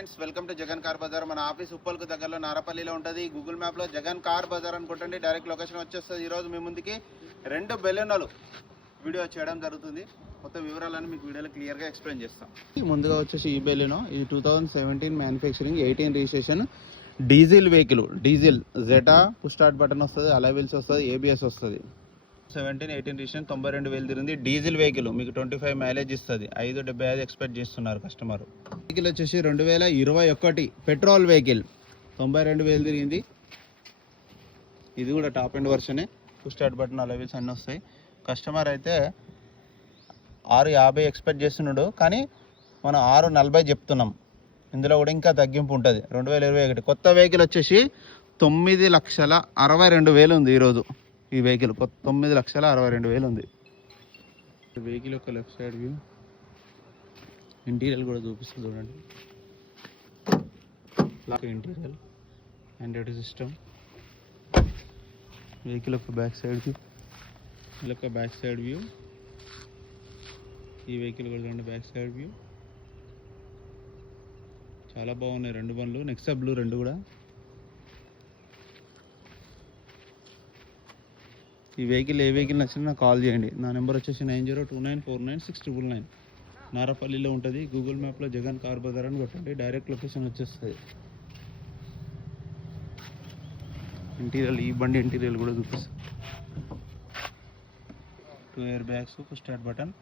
Friends, welcome to Jagan car Bazaar. మన office ఉప్పల్కు దగ్గరలో నారపల్లిలో ఉంటుంది. గూగుల్ మ్యాప్లో జగన్ కార్ బజార్ అనుకుంటుంది, డైరెక్ట్ లొకేషన్ వచ్చేస్తుంది. ఈరోజు మీ ముందుకి 2 బెలూన్లు వీడియో చేయడం జరుగుతుంది. మొత్తం వివరాలను మీకు వీడియోలో క్లియర్గా ఎక్స్ప్లెయిన్ చేస్తాం. ముందుగా వచ్చేసి ఈ బెలూన్, ఇది 2017 manufacturing, 18 registration, diesel vehicle. Diesel Zeta, push start button వస్తుంది, అలా వీల్స్ వస్తుంది, ఏబిఎస్ వస్తుంది. 17-18 రిజిస్ట్రేషన్, 92,000 తిరిగింది. డీజిల్ వెహికల్ మీకు 25 మైలేజ్ ఇస్తుంది. 575 ఎక్స్పెక్ట్ చేస్తున్నారు కస్టమర్. వెహికల్ వచ్చేసి 2021 పెట్రోల్ వెహికల్, 92,000 తిరిగింది. ఇది కూడా టాప్ ఎండ్ వర్షనే. పుష్ స్టార్ట్ బటన్, అలా వీల్స్ అన్నీ వస్తాయి. కస్టమర్ అయితే 650 ఎక్స్పెక్ట్ చేస్తున్నాడు, కానీ మనం 640 చెప్తున్నాం. ఇందులో కూడా ఇంకా తగ్గింపు ఉంటుంది. 2021 కొత్త వెహికల్ వచ్చేసి 9,62,000 ఉంది ఈరోజు. ఈ వెహికల్ 9,62,000 ఉంది. వెహికల్ యొక్క లెఫ్ట్ సైడ్ వ్యూ, ఇంటీరియర్ కూడా చూపిస్తుంది చూడండి. Interior, Android system. వెహికల్ యొక్క బ్యాక్ సైడ్ వ్యూ, ఈ వెహికల్ కూడా చూడండి బ్యాక్ సైడ్ వ్యూ. చాలా బాగున్నాయి 2 బండ్లు, నెక్సా బ్లూ 2 కూడా. ఈ వెహికల్ ఏ వెహికల్ నచ్చినా నాకు కాల్ చేయండి. నా నెంబర్ వచ్చేసి 9029496999. నారపల్లిలో ఉంటుంది. గూగుల్ మ్యాప్లో జగన్ కార్ బజార్ అని కొట్టండి, డైరెక్ట్ లొకేషన్ వచ్చేస్తుంది. ఇంటీరియర్, ఈ బండి ఇంటీరియర్ కూడా చూపిస్తుంది. 2 air bags, push start button,